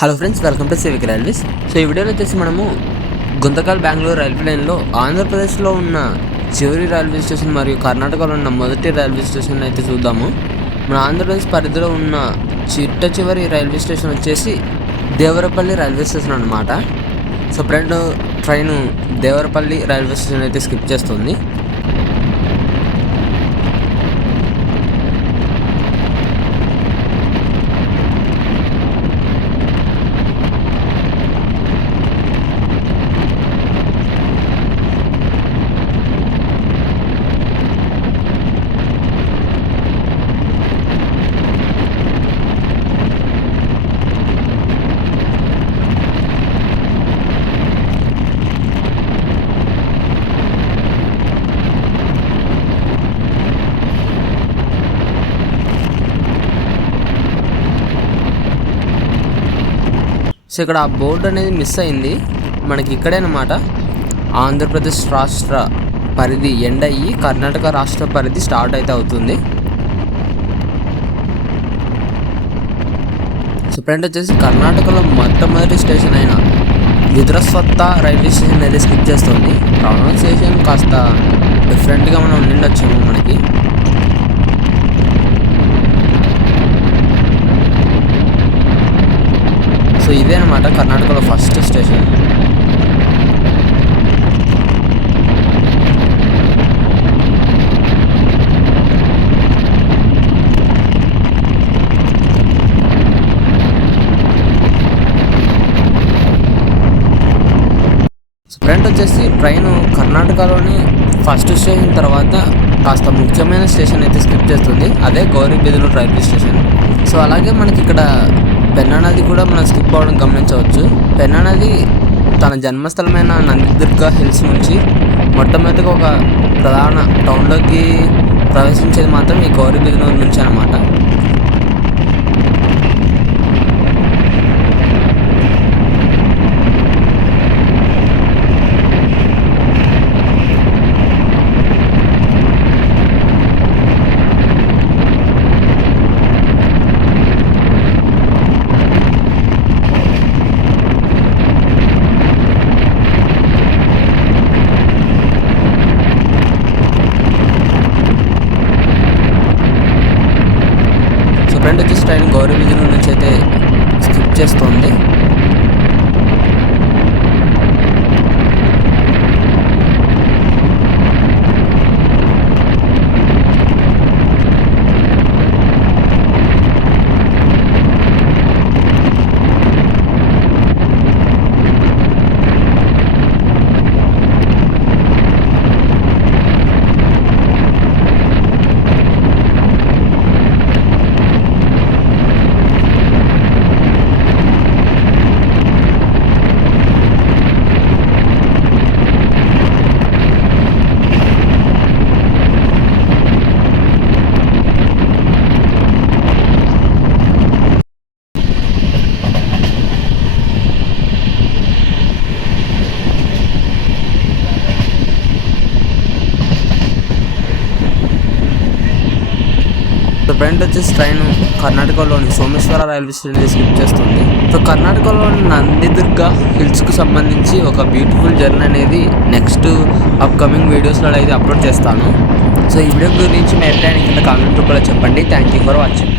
Hello friends, welcome to civic railways. So ఈ వీడియోలో వచ్చేసి మనము గుంతకల్ బెంగళూరు రైల్వే లైన్లో ఆంధ్రప్రదేశ్లో ఉన్న చివరి రైల్వే స్టేషన్ మరియు కర్ణాటకలో ఉన్న మొదటి రైల్వే స్టేషన్ అయితే చూద్దాము. మన ఆంధ్రప్రదేశ్ పరిధిలో ఉన్న చివరి రైల్వే స్టేషన్ వచ్చేసి దేవరపల్లి రైల్వే స్టేషన్ అన్నమాట. So train Devarapalli railway station అయితే స్కిప్ చేస్తుంది. సో ఇక్కడ ఆ బోర్డు అనేది మిస్ అయింది మనకి ఇక్కడే అన్నమాట. ఆంధ్రప్రదేశ్ రాష్ట్ర పరిధి ఎండ్ అయ్యి కర్ణాటక రాష్ట్ర పరిధి స్టార్ట్ అయితే అవుతుంది. సో ఫ్రెండ్ వచ్చేసి కర్ణాటకలో మొట్టమొదటి స్టేషన్ అయిన విదురస్వత్త రైల్వే స్టేషన్ అయితే స్కిప్ చేస్తుంది. ప్రొనౌన్సియేషన్ కాస్త డిఫరెంట్గా మనం ఉండిండొచ్చాము మనకి. సో ఇదే అనమాట కర్ణాటకలో ఫస్ట్ స్టేషన్. ఫ్రంట్ వచ్చేసి ట్రైన్ కర్ణాటకలోని ఫస్ట్ స్టేషన్ తర్వాత కాస్త ముఖ్యమైన స్టేషన్ అయితే స్కిప్ చేస్తుంది, అదే గౌరీబిదనూరు రైల్వే స్టేషన్. సో అలాగే మనకి ఇక్కడ పెన్నా నది కూడా మనం స్కిప్ అవ్వడం గమనించవచ్చు. పెన్నా నది తన జన్మస్థలమైన నందిదుర్గ హిల్స్ నుంచి మొట్టమొదటిగా ఒక ప్రధాన టౌన్లోకి ప్రవేశించేది మాత్రం ఈ గౌరీబిదనూరు నుంచి అన్నమాట. ఫ్రెండ్ వచ్చేసి ట్రైన్ గౌరీబిదనూరు నుంచి అయితే స్కిప్ చేస్తుంది. ఫ్రెండ్ వచ్చేసి ట్రైన్ కర్ణాటకలోని సోమేశ్వర రైల్వే స్టేషన్ స్కిప్ చేస్తుంది. సో కర్ణాటకలోని నందిదుర్గ హిల్స్కు సంబంధించి ఒక బ్యూటిఫుల్ జర్నీ అనేది నెక్స్ట్ అప్కమింగ్ వీడియోస్లో అయితే అప్లోడ్ చేస్తాను. సో ఈ వీడియో గురించి మీ అభిప్రాయాన్ని కింద కామెంట్ రూపంలో చెప్పండి. Thank you for watching.